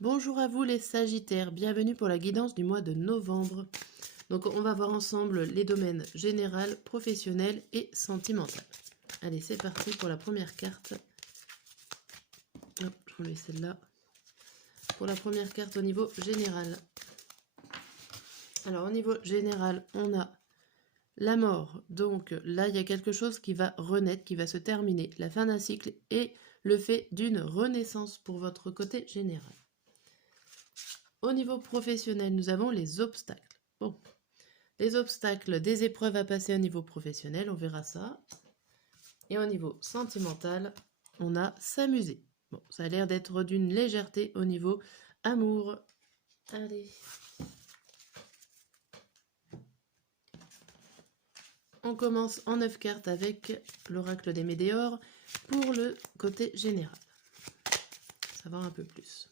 Bonjour à vous les Sagittaires, bienvenue pour la guidance du mois de novembre. Donc on va voir ensemble les domaines général, professionnel et sentimental. Allez, c'est parti pour la première carte. Hop, je vous mets celle-là. Pour la première carte au niveau général. Alors au niveau général, on a la mort. Donc là, il y a quelque chose qui va renaître, qui va se terminer. La fin d'un cycle et le fait d'une renaissance pour votre côté général. Au niveau professionnel, nous avons les obstacles. Bon, les obstacles, des épreuves à passer au niveau professionnel, on verra ça. Et au niveau sentimental, on a s'amuser. Bon, ça a l'air d'être d'une légèreté au niveau amour. Allez. On commence en 9 cartes avec l'oracle des météores pour le côté général. Savoir un peu plus.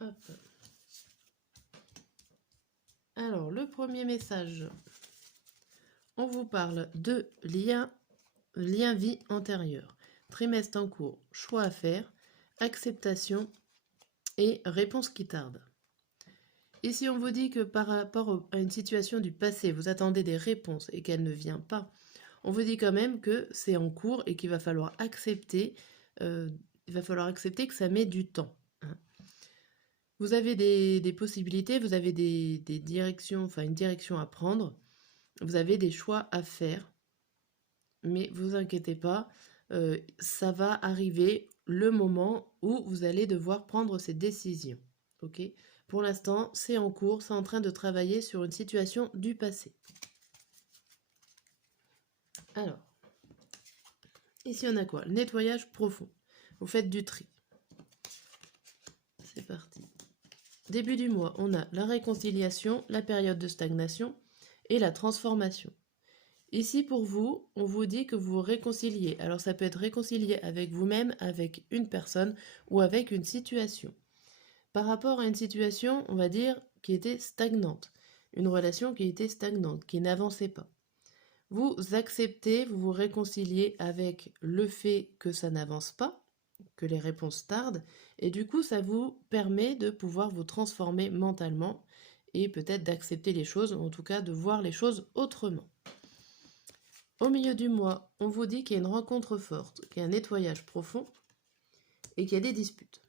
Hop. Alors, le premier message, on vous parle de lien vie antérieure, trimestre en cours, choix à faire, acceptation et réponse qui tarde. Ici, on vous dit que par rapport à une situation du passé, vous attendez des réponses et qu'elle ne vient pas, on vous dit quand même que c'est en cours et qu'il va falloir accepter, que ça met du temps. Vous avez des possibilités, vous avez des directions, enfin une direction à prendre, vous avez des choix à faire, mais vous inquiétez pas, ça va arriver le moment où vous allez devoir prendre ces décisions. Ok ? Pour l'instant, c'est en cours, c'est en train de travailler sur une situation du passé. Alors, ici on a quoi? Le nettoyage profond. Vous faites du tri. C'est parti. Début du mois, on a la réconciliation, la période de stagnation et la transformation. Ici, pour vous, on vous dit que vous vous réconciliez. Alors, ça peut être réconcilié avec vous-même, avec une personne ou avec une situation. Par rapport à une situation, on va dire, qui était stagnante. Une relation qui était stagnante, qui n'avançait pas. Vous acceptez, vous vous réconciliez avec le fait que ça n'avance pas, que les réponses tardent, et du coup, ça vous permet de pouvoir vous transformer mentalement et peut-être d'accepter les choses, ou en tout cas de voir les choses autrement. Au milieu du mois, on vous dit qu'il y a une rencontre forte, qu'il y a un nettoyage profond et qu'il y a des disputes.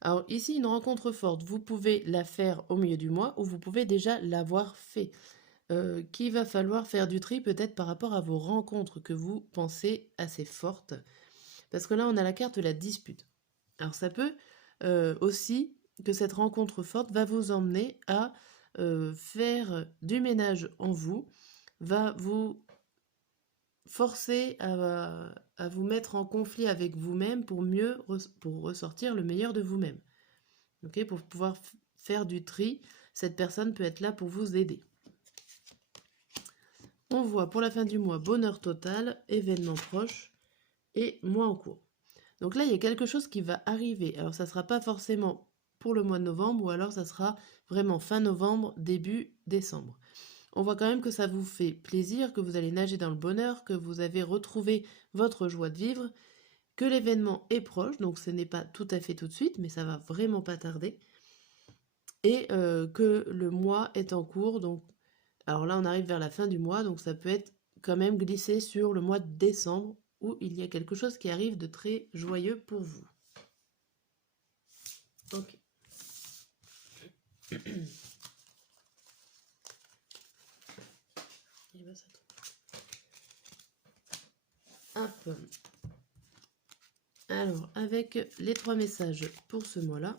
Alors ici, une rencontre forte, vous pouvez la faire au milieu du mois ou vous pouvez déjà l'avoir fait. Qu'il va falloir faire du tri peut-être par rapport à vos rencontres que vous pensez assez fortes. Parce que là, on a la carte de la dispute. Alors ça peut aussi que cette rencontre forte va vous emmener à faire du ménage en vous, va vous forcer à vous mettre en conflit avec vous-même pour pour ressortir le meilleur de vous-même. Okay, pour pouvoir faire du tri, cette personne peut être là pour vous aider. On voit pour la fin du mois bonheur total, événement proche et mois en cours. Donc là, il y a quelque chose qui va arriver. Alors ça ne sera pas forcément pour le mois de novembre ou alors ça sera vraiment fin novembre, début décembre. On voit quand même que ça vous fait plaisir, que vous allez nager dans le bonheur, que vous avez retrouvé votre joie de vivre, que l'événement est proche, donc ce n'est pas tout à fait tout de suite, mais ça va vraiment pas tarder. Et que le mois est en cours, donc alors là on arrive vers la fin du mois, donc ça peut être quand même glissé sur le mois de décembre où il y a quelque chose qui arrive de très joyeux pour vous. Ok. Hop. Alors, avec les 3 messages pour ce mois-là.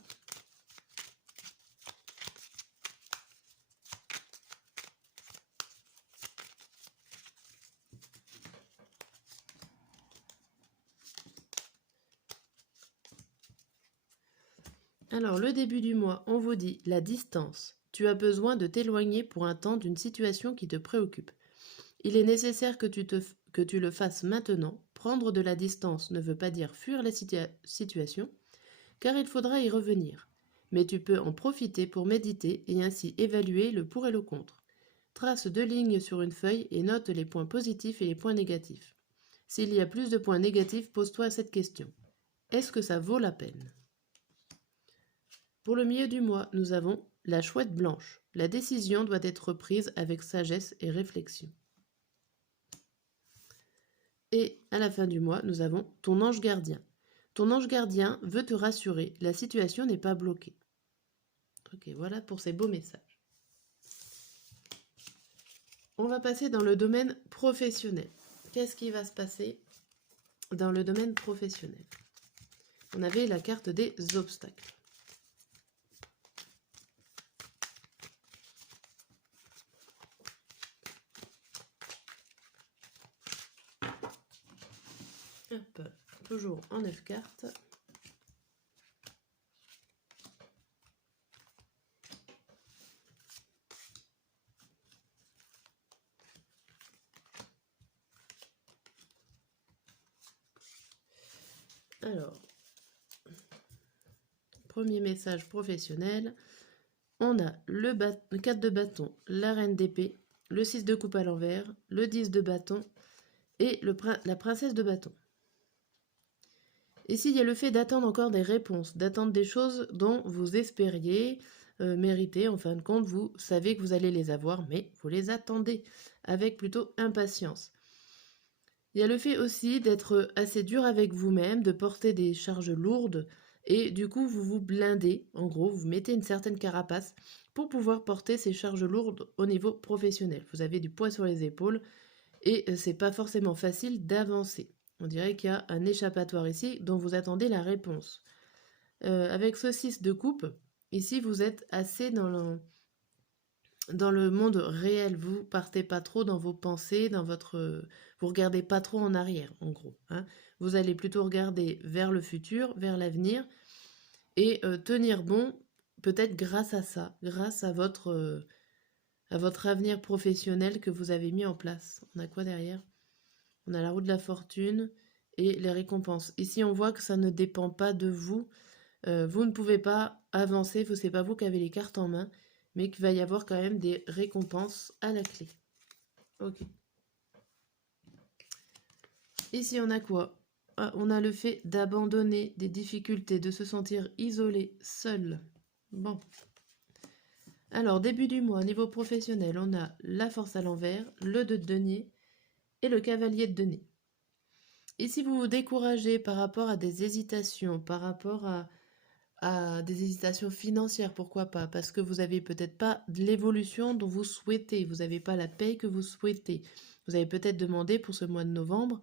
Alors, le début du mois, on vous dit la distance. Tu as besoin de t'éloigner pour un temps d'une situation qui te préoccupe. Il est nécessaire que tu le fasses maintenant. Prendre de la distance ne veut pas dire fuir la situation, car il faudra y revenir. Mais tu peux en profiter pour méditer et ainsi évaluer le pour et le contre. Trace 2 lignes sur une feuille et note les points positifs et les points négatifs. S'il y a plus de points négatifs, pose-toi cette question. Est-ce que ça vaut la peine? Pour le milieu du mois, nous avons la chouette blanche. La décision doit être prise avec sagesse et réflexion. Et à la fin du mois, nous avons ton ange gardien. Ton ange gardien veut te rassurer, la situation n'est pas bloquée. Ok, voilà pour ces beaux messages. On va passer dans le domaine professionnel. Qu'est-ce qui va se passer dans le domaine professionnel? On avait la carte des obstacles. Hop, toujours en 9 cartes. Alors, premier message professionnel, on a le 4 de bâton, la reine d'épée, le 6 de coupe à l'envers, le 10 de bâton et la princesse de bâton. Ici, il y a le fait d'attendre encore des réponses, d'attendre des choses dont vous espériez mériter. En fin de compte, vous savez que vous allez les avoir, mais vous les attendez avec plutôt impatience. Il y a le fait aussi d'être assez dur avec vous-même, de porter des charges lourdes, et du coup, vous vous blindez. En gros, vous mettez une certaine carapace pour pouvoir porter ces charges lourdes au niveau professionnel. Vous avez du poids sur les épaules, et c'est pas forcément facile d'avancer. On dirait qu'il y a un échappatoire ici dont vous attendez la réponse. Avec ce 6 de coupe, ici vous êtes assez dans le monde réel. Vous partez pas trop dans vos pensées, vous regardez pas trop en arrière, en gros. Hein. Vous allez plutôt regarder vers le futur, vers l'avenir, et tenir bon, peut-être grâce à ça, grâce à votre avenir professionnel que vous avez mis en place. On a quoi derrière? On a la roue de la fortune et les récompenses. Ici, on voit que ça ne dépend pas de vous. Vous ne pouvez pas avancer, c'est pas vous qui avez les cartes en main, mais qu'il va y avoir quand même des récompenses à la clé. Ok. Ici, on a quoi? On a le fait d'abandonner des difficultés, de se sentir isolé, seul. Bon. Alors, début du mois, niveau professionnel, on a la force à l'envers, le 2 de denier et le cavalier de denier. Ici, vous vous découragez par rapport à des hésitations, par rapport à des hésitations financières, pourquoi pas, parce que vous n'avez peut-être pas de l'évolution dont vous souhaitez, vous n'avez pas la paye que vous souhaitez. Vous avez peut-être demandé pour ce mois de novembre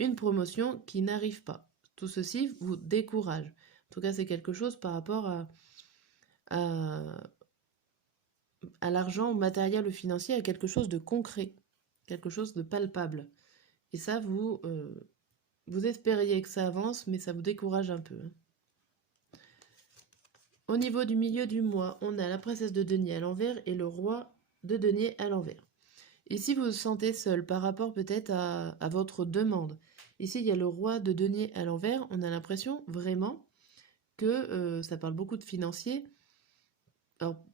une promotion qui n'arrive pas. Tout ceci vous décourage. En tout cas, c'est quelque chose par rapport à l'argent, au matériel, au financier, à quelque chose de concret, quelque chose de palpable. Et ça, vous espériez que ça avance, mais ça vous décourage un peu. Au niveau du milieu du mois, on a la princesse de denier à l'envers et le roi de denier à l'envers. Ici, vous vous sentez seul par rapport peut-être à votre demande. Ici, il y a le roi de denier à l'envers. On a l'impression vraiment que ça parle beaucoup de financiers. Alors,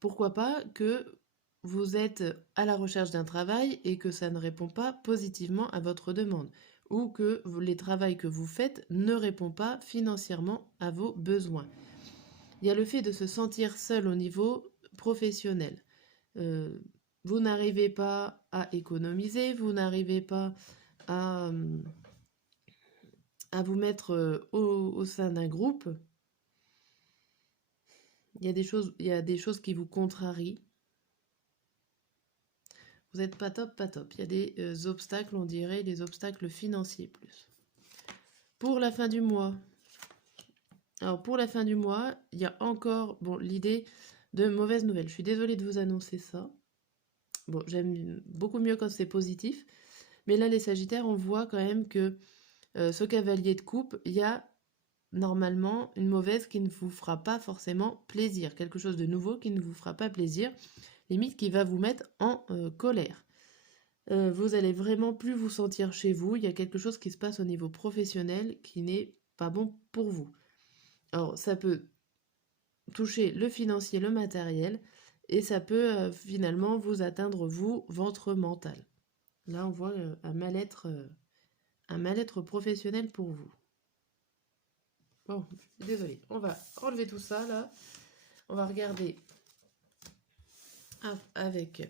pourquoi pas que vous êtes à la recherche d'un travail et que ça ne répond pas positivement à votre demande, ou que les travaux que vous faites ne répondent pas financièrement à vos besoins. Il y a le fait de se sentir seul au niveau professionnel. Vous n'arrivez pas à économiser, vous n'arrivez pas à vous mettre au sein d'un groupe. Il y a des choses qui vous contrarient. Vous n'êtes pas top, pas top. Il y a des obstacles, on dirait, des obstacles financiers plus. Pour la fin du mois. Alors pour la fin du mois, il y a encore l'idée de mauvaises nouvelles. Je suis désolée de vous annoncer ça. Bon, j'aime beaucoup mieux quand c'est positif. Mais là, les Sagittaires, on voit quand même que ce cavalier de coupe, il y a normalement une mauvaise qui ne vous fera pas forcément plaisir. Quelque chose de nouveau qui ne vous fera pas plaisir. Limite qui va vous mettre en colère. Vous allez vraiment plus vous sentir chez vous. Il y a quelque chose qui se passe au niveau professionnel qui n'est pas bon pour vous. Alors, ça peut toucher le financier, le matériel, et ça peut finalement vous atteindre, vous, votre mental. Là, on voit un mal-être professionnel pour vous. Bon, désolé. On va enlever tout ça, là. On va regarder avec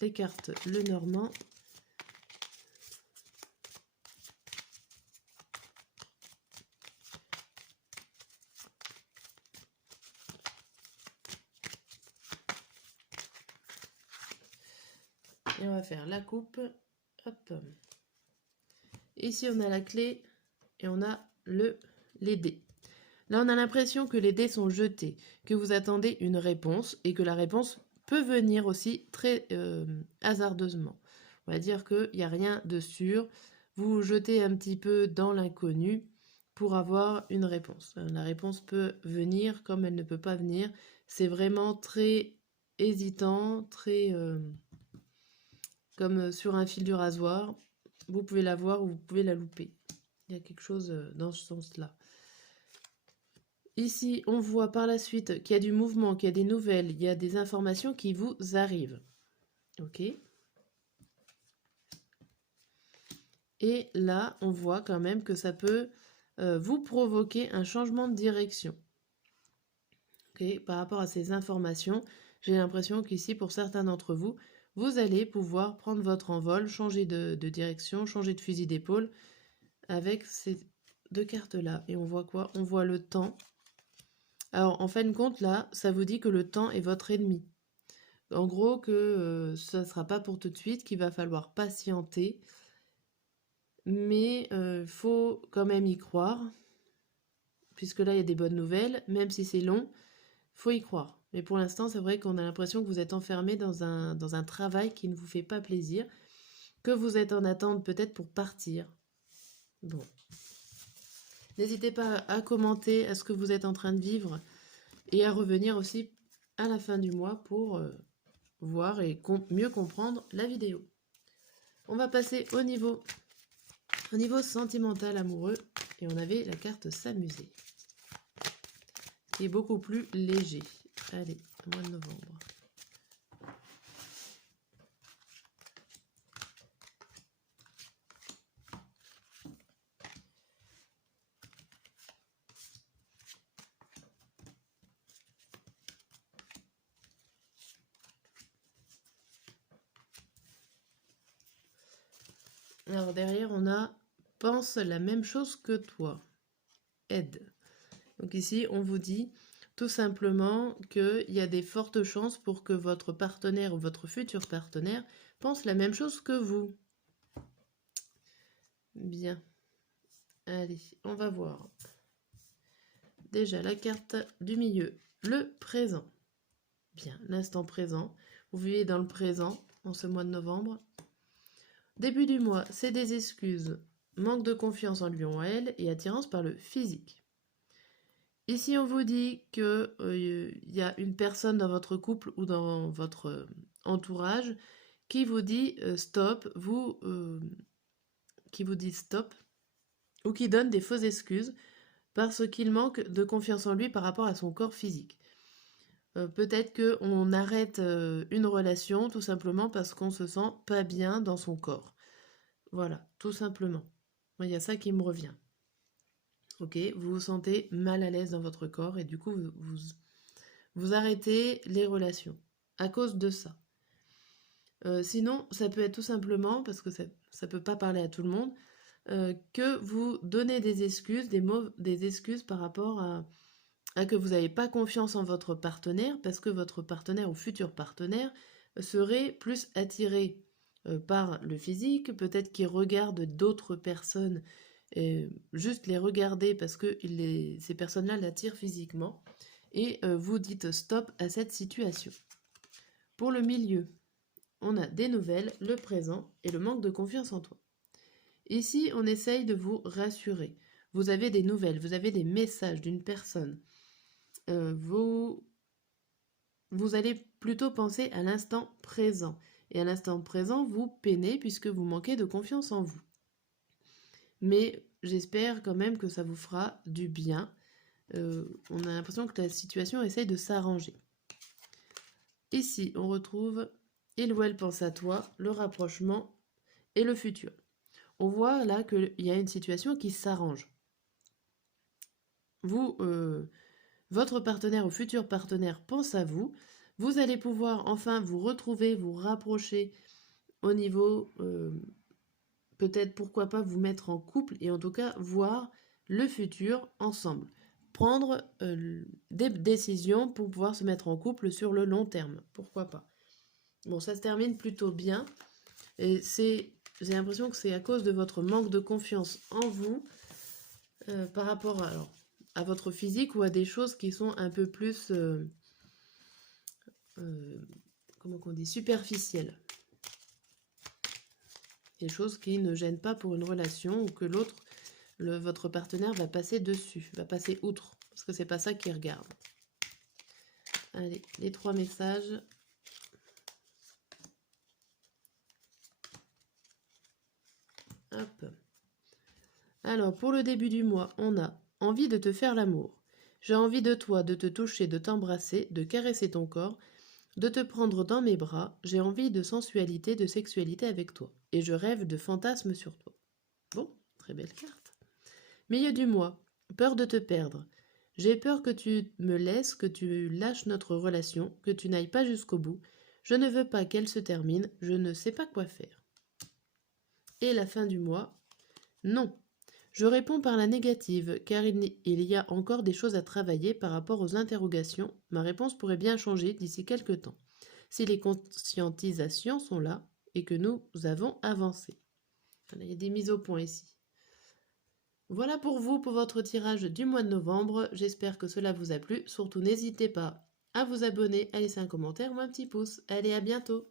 les cartes le Normand. Et on va faire la coupe. Hop. Ici, on a la clé et on a les dés. Là, on a l'impression que les dés sont jetés, que vous attendez une réponse et que la réponse peut venir aussi très hasardeusement. On va dire qu'il n'y a rien de sûr. Vous vous jetez un petit peu dans l'inconnu pour avoir une réponse. La réponse peut venir comme elle ne peut pas venir. C'est vraiment très hésitant, très comme sur un fil du rasoir. Vous pouvez la voir ou vous pouvez la louper. Il y a quelque chose dans ce sens-là. Ici, on voit par la suite qu'il y a du mouvement, qu'il y a des nouvelles, il y a des informations qui vous arrivent. Ok. Et là, on voit quand même que ça peut vous provoquer un changement de direction. Ok. Par rapport à ces informations, j'ai l'impression qu'ici, pour certains d'entre vous, vous allez pouvoir prendre votre envol, changer de direction, changer de fusil d'épaule avec ces deux cartes-là. Et on voit quoi? On voit le temps. Alors, en fin de compte, là, ça vous dit que le temps est votre ennemi. En gros, que ça ne sera pas pour tout de suite, qu'il va falloir patienter. Mais il faut quand même y croire. Puisque là, il y a des bonnes nouvelles. Même si c'est long, il faut y croire. Mais pour l'instant, c'est vrai qu'on a l'impression que vous êtes enfermé dans un travail qui ne vous fait pas plaisir. Que vous êtes en attente peut-être pour partir. Bon. N'hésitez pas à commenter à ce que vous êtes en train de vivre. Et à revenir aussi à la fin du mois pour voir et mieux comprendre la vidéo. On va passer au niveau sentimental amoureux et on avait la carte s'amuser qui est beaucoup plus léger. Allez, mois de novembre. Alors derrière on a pense la même chose que toi. Aide. Donc ici on vous dit tout simplement qu'il y a des fortes chances pour que votre partenaire ou votre futur partenaire pense la même chose que vous. Bien. Allez, on va voir. Déjà la carte du milieu, le présent. Bien, l'instant présent. Vous vivez dans le présent en ce mois de novembre. Début du mois, c'est des excuses, manque de confiance en lui ou en elle et attirance par le physique. Ici, on vous dit qu'il y a une personne dans votre couple ou dans votre entourage qui vous dit stop, qui vous dit stop, ou qui donne des fausses excuses parce qu'il manque de confiance en lui par rapport à son corps physique. Peut-être qu'on arrête une relation tout simplement parce qu'on se sent pas bien dans son corps. Voilà, tout simplement. Il y a ça qui me revient. Ok, vous vous sentez mal à l'aise dans votre corps et du coup vous arrêtez les relations à cause de ça. Sinon, ça peut être tout simplement, parce que ça ne peut pas parler à tout le monde, que vous donnez des excuses, des excuses par rapport à que vous n'avez pas confiance en votre partenaire, parce que votre partenaire ou futur partenaire serait plus attiré par le physique, peut-être qu'il regarde d'autres personnes, juste les regarder parce que ces personnes-là l'attirent physiquement, et vous dites stop à cette situation. Pour le milieu, on a des nouvelles, le présent et le manque de confiance en toi. Ici, on essaye de vous rassurer. Vous avez des nouvelles, vous avez des messages d'une personne. Vous allez plutôt penser à l'instant présent. Et à l'instant présent, vous peinez puisque vous manquez de confiance en vous. Mais j'espère quand même que ça vous fera du bien. On a l'impression que la situation essaye de s'arranger. Ici, on retrouve il ou elle pense à toi, le rapprochement et le futur. On voit là qu'il y a une situation qui s'arrange. Vous, votre partenaire ou futur partenaire pense à vous. Vous allez pouvoir enfin vous retrouver, vous rapprocher au niveau, peut-être pourquoi pas vous mettre en couple et en tout cas voir le futur ensemble. Prendre des décisions pour pouvoir se mettre en couple sur le long terme. Pourquoi pas. Bon, ça se termine plutôt bien. Et j'ai l'impression que c'est à cause de votre manque de confiance en vous par rapport à votre physique ou à des choses qui sont un peu plus, comment on dit, superficielles. Des choses qui ne gênent pas pour une relation ou que votre partenaire va passer dessus, va passer outre, parce que c'est pas ça qu'il regarde. Allez, les 3 messages. Hop. Alors, pour le début du mois, on a envie de te faire l'amour. J'ai envie de toi, de te toucher, de t'embrasser, de caresser ton corps, de te prendre dans mes bras. J'ai envie de sensualité, de sexualité avec toi. Et je rêve de fantasmes sur toi. Bon, très belle carte. Milieu du mois, peur de te perdre. J'ai peur que tu me laisses, que tu lâches notre relation, que tu n'ailles pas jusqu'au bout. Je ne veux pas qu'elle se termine, je ne sais pas quoi faire. Et la fin du mois, non. Je réponds par la négative, car il y a encore des choses à travailler par rapport aux interrogations. Ma réponse pourrait bien changer d'ici quelque temps, si les conscientisations sont là et que nous avons avancé. Voilà, il y a des mises au point ici. Voilà pour vous, pour votre tirage du mois de novembre. J'espère que cela vous a plu. Surtout, n'hésitez pas à vous abonner, à laisser un commentaire ou un petit pouce. Allez, à bientôt!